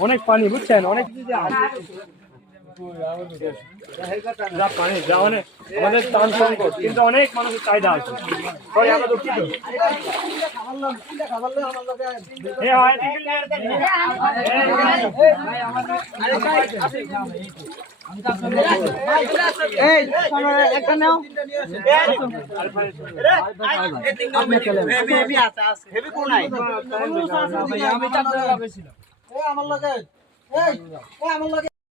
অনেক পানি বুঝছেন? অনেক অনেক আমাদের ত্রাণ কিন্তু অনেক মানুষের চাহিদা আছে সরি হয়, আমার লাগে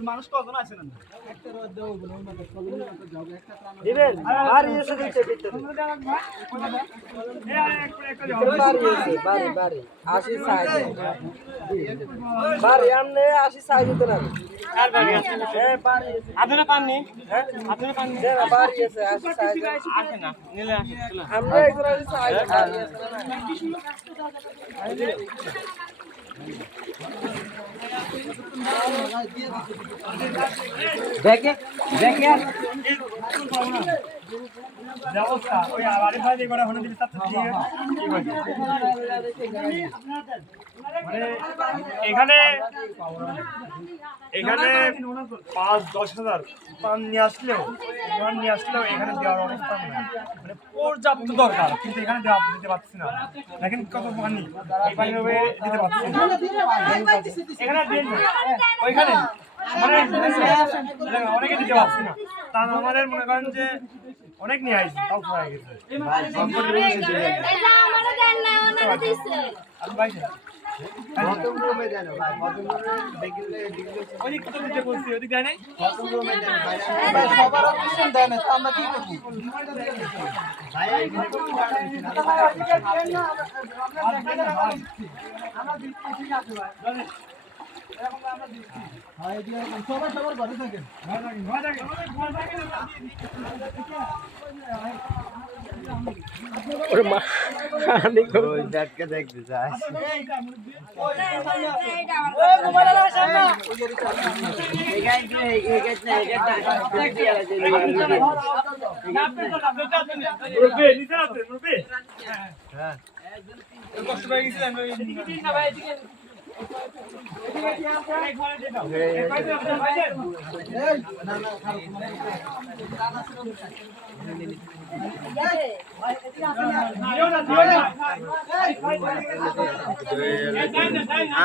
মানুষ কজন আছে না? দিবেন? আর এসে দিতে দিতে বাড়ি বাড়ি আশি সাইজ। বাড়ি আমনে সাইজ না। হ্যাঁ আসে আসে আমরা সাইজ আছে? না দেখে দেখে আর ব্যবস্থা ওই আবারে ভাই করা হলো দিলে তার ঠিক আছে। মানে এখানে এখানে পাঁচ দশ হাজার পান নিয়ে আসলেও পান নিয়ে আসলেও এখানে দেওয়ার অবস্থা মানে পর্যাপ্ত দরকার কিন্তু এখানে দেওয়া দিতে পারছি না। দেখেন কত পানি? এই পানি দিতে পারছি না। এখানে ওইখানে অনেকে দিতে পারছি না। তা আমাদের মনে করেন যে অনেক নিয়ে আসছি তাও হয়ে গেছে। আমরা সবাই সবার ঘরে থাকেন হ্যাঁ কষ্ট পেয়ে গেছিলেন ওই দিন না ভাই এদিকে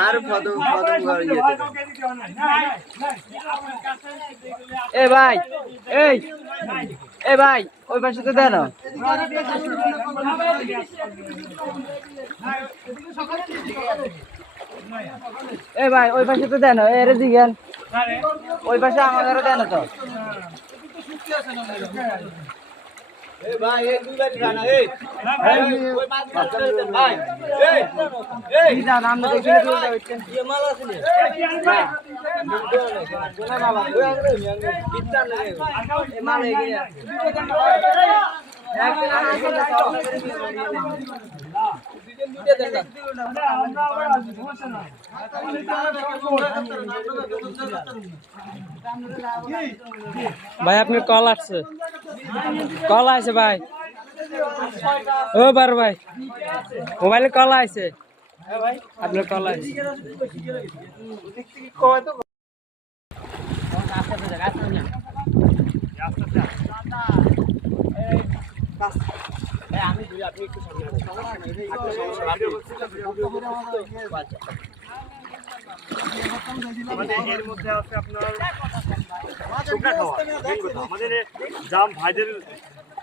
আর ফদম করে এ ভাই এই এ ভাই ওই পাশে তো দেন। এ ভাই ওই পাশে তো দেন এর দিকেন ওই পাশে আমাদের দেন তো মাল ভাই আপনি কল আসছে। কল আছে ভাই। ও বার ভাই মোবাইলে কল আছে আপনার কল আছে আমাদের এর মধ্যে আছে আপনার শুকনা খাওয়া আমাদের জাম ভাইদের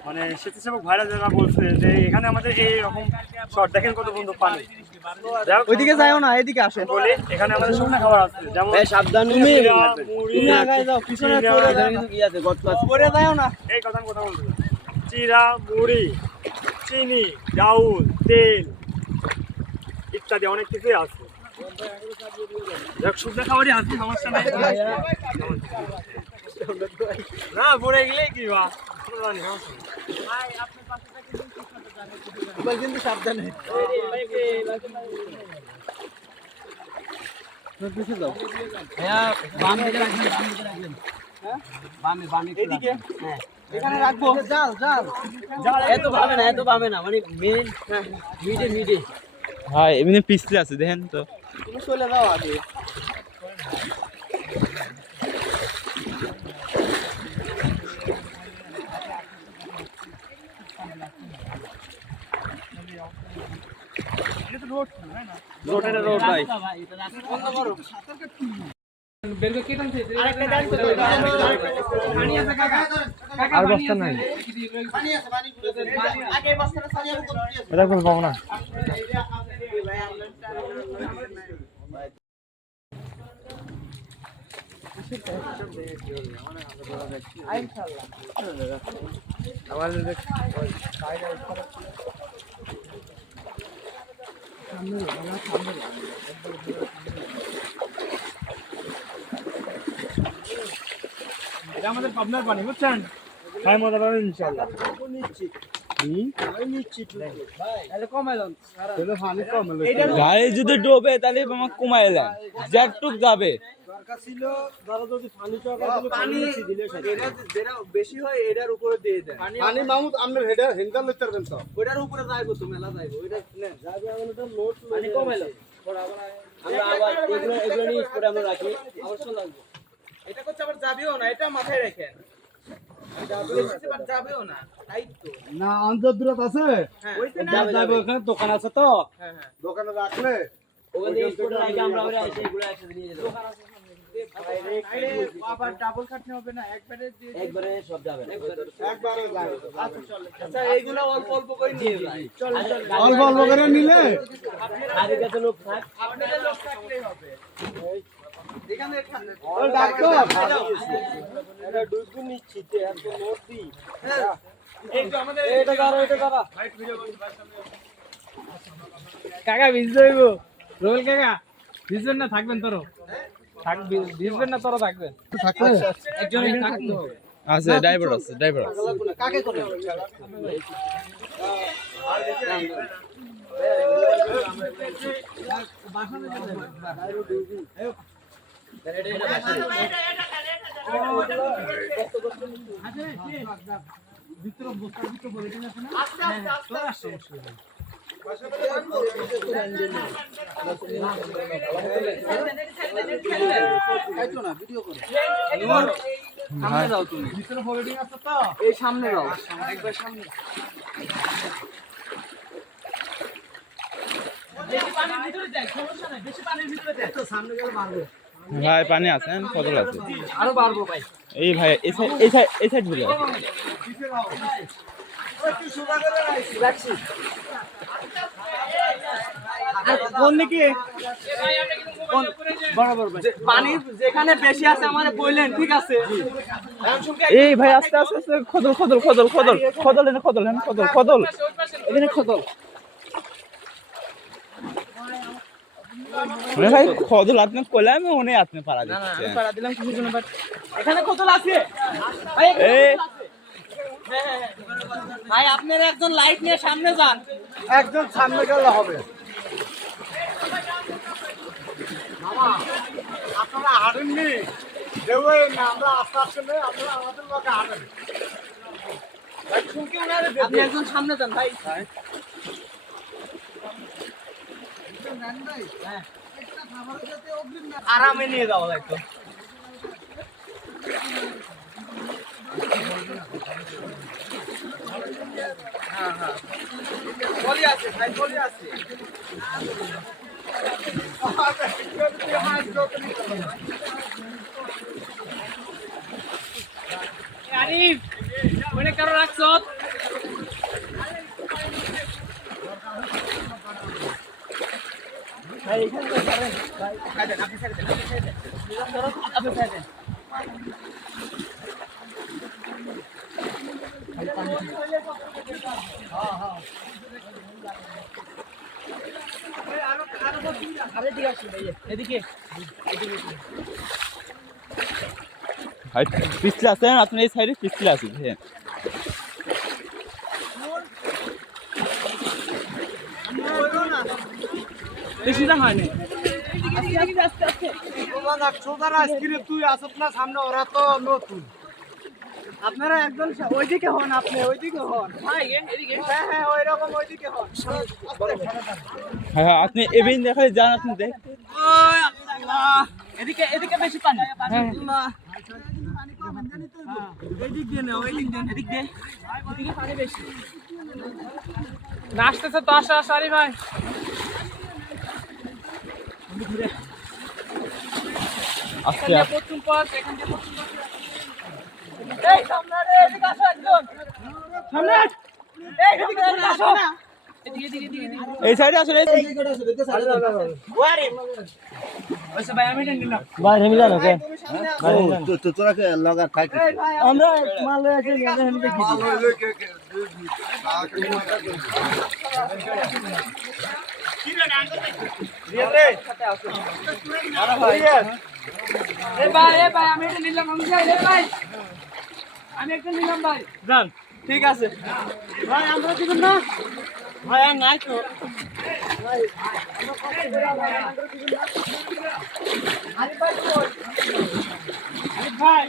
মানে স্বেচ্ছাসেবক ভাইরা যারা বলছে যে এখানে আমাদের এই রকম শট দেখেন কত বন্ধু পানি যাই হোক, ওইদিকে যাও না এদিকে আসো। বলি এখানে আমাদের শুকনা খাবার আছে যেমন সাবধান চিড়া, মুড়ি, তুমি আগায় যাও পিছনে পড়ে যাও। কি আছে গট পড়ে যাও না। এই কথা কথা চাই। চিরা মুড়ি চিনি ডাউল তেল ইত্যাদি অনেক কিছুই আছে। দেখ শুকনো খাবারই আছে সমস্যা নাই। না পড়ে গেলে কি বা। কিন্তু সাবধানে। এখানে রাখব। জাল জাল এত পাবে না এত পাবে না। মানে মেন মিডে মিডে হয় এমনি পিছলে আছে দেখেন তো। তুমি চলে যাও আগে। রোড এটা রোড ভাই আর বস্তা নাই। এটা পাবো না। এটা আমাদের পাবনার পানি বুঝছেন? খাই মজা পাবেন ইনশাল্লাহ গাড়ি যদি ডোবে তাহলে আমাকে কমাই যাবে। বেশি হয় এটার উপরে দিয়ে দেন। পানি মামুদ আপনার হেডার হেন্দার লইতে পারবেন তো? ওটার উপরে যাইবো তো মেলা যাইবো। পানি কমাইলো আমরা আবার এগুলো এগুলো নিয়ে আমরা রাখি। অবশ্য লাগবে এটা করছে আবার যাবেও না এটা মাথায় রাখেন। না। তাই তো। আছে? হ্যাঁ। যাবে যাবে ওখানে দোকান আছে তো। হ্যাঁ হ্যাঁ। দোকানে রাখলে ওখানে স্পটে রাখি আমরা আবার এসে এগুলো একসাথে নিয়ে যেতে আবার ডাবল খাটনি হবে না একবারে একবারে সব যাবে একবারে যাবে। আচ্ছা এইগুলো অল্প অল্প করে নিয়ে চল চল অল্প অল্প করে নিলে আর লোক থাক। আপনাদের লোক থাকলেই হবে। কাকা ভিজতে হইব রোল কাকা ভিজবেন না থাকবেন তোর ভিজবেন না তোর থাকবেন। একজন থাকতে হবে। আছে ড্রাইভার আছে ড্রাইভার আছে। কাকে করে সামনে যাও তুমি এই সামনে যাও একবার সামনে ভাই পানি আছেন কতল আছে আরও বাড়বো ভাই এই আছে এই ভাই এই সাইড এই সাইড বলে কোন দিকে? বরাবর পানি যেখানে বেশি আছে আমারে বললেন ঠিক আছে। এই ভাই আস্তে আস্তে আস্তে খদল খদল খদল খদল। খদল এনে খদল এনে খদল। খদল এখানে খদল। মানে ভাই খদল আপনি কইলে আমি মনে আপনি পারা দিচ্ছেন পাড়া দিলাম কিছু জন্য বাট এখানে কতল আছে? ভাই এই ভাই আপনারা একজন লাইট নিয়ে সামনে যান। একজন সামনে গেলে হবে। আপনারা হাঁটেননি? দেবেন না আমরা আস্তে আস্তে নেই আপনারা আমাদের লোকে হাঁটেন। আপনি একজন সামনে যান ভাই আরামে নিয়ে যাওয়া লাগতো হ্যাঁ হ্যাঁ। আছে ভাই গলি আছে। আরিফ কারও রাখছো ভাই এখানে তো পারেন ভাই কাটেন আপনি ছেড়ে দেন আপনি ছেড়ে দেন নিজাম ধরো আপনি ছেড়ে দেন এদিকে ভাই পিছলে আছেন আপনি এই সাইডে পিছলে আছেন হ্যাঁ। বেশি তুই আসত না সামনে ওরা তো নতুন আপনারা একজন ওইদিকে হন আপনি ওইদিকে হন হ্যাঁ হ্যাঁ ওই রকম ওইদিকে হন হ্যাঁ হ্যাঁ আপনি দেখালে যান আপনি দেখ। এদিকে এদিকে বেশি পানি। এদিক দিয়ে না ওই দিক দিয়ে এদিক দিয়ে এদিকে পানি বেশি আসতেছে তো আসা সারি ভাই আস্তে আস্তে প্রথম পাস এখান দিয়ে প্রথম পাস এই সামনে রে এদিকে আসো একজন সামনে এই এদিকে এদিকে আসো এদিকে এদিকে এদিকে এদিকে এই সাইডে ভাই আমি আসি আমরা ভাই একটা ঠিক আছে ভাই আমরা দিবেন না ভাই আর নাই তো। ভাই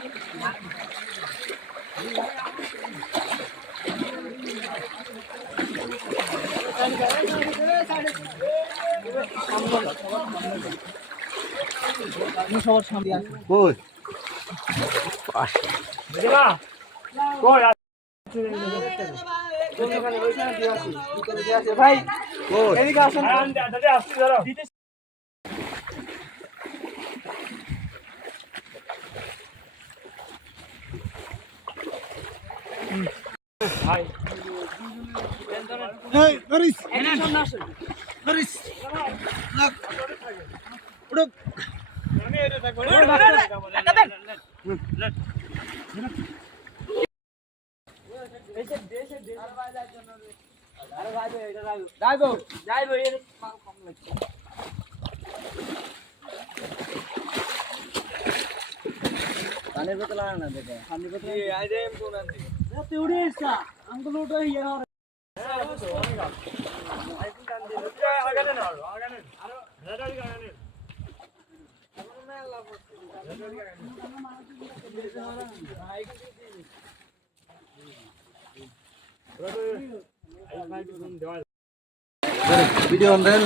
বুঝলা কই? আ- ভাই এদিকে আসেন দাদা আসছি ধরো ভাই। যাইবো যাইবো এর মাল কম লাগছে পানির বোতল আনা না দেখে। পানির বোতল আই দেম কোন আনতে তুই উড়ে এসা। আঙ্গুল উঠে ইয়ে আর আগানে না আরও, আগানে আরও দাদা দিকে আগানে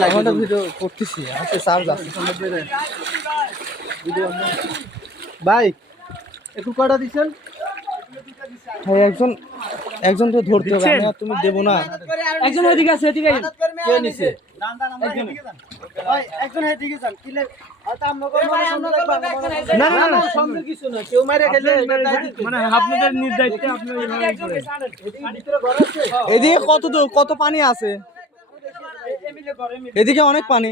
আমরা ভিডিও করতেছি আছে চার্জ আছে ভিডিও ভাই একটু কটা দিছেন ভাই একজন একজন তো ধরতে হবে আমি আর তুমি দেবো না। একজন ওইদিকে আছে এদিকে কে নিছে? একজন। এদিকে যান। কিলে হয়তো আমরা করব না না না সন্দেহ কিছু না কেউ মাইরে খেলে মানে আপনাদের নির্দায়িত্বে আপনি এদিকে কত কত পানি আছে? এদিকে অনেক পানি।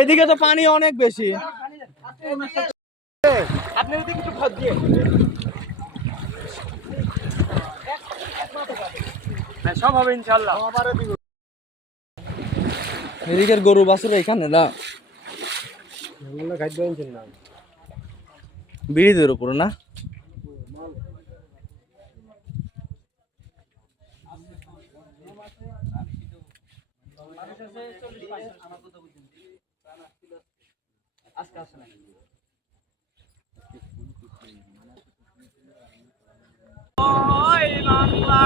এদিকে তো পানি অনেক বেশি। আপনি খত দিয়ে হ্যাঁ, সব হবে ইনশাল্লাহ এদিকের গরু বাছুর এখানে না? বিড়িদের উপরে না? আজকে আসে না ওই বাংলা।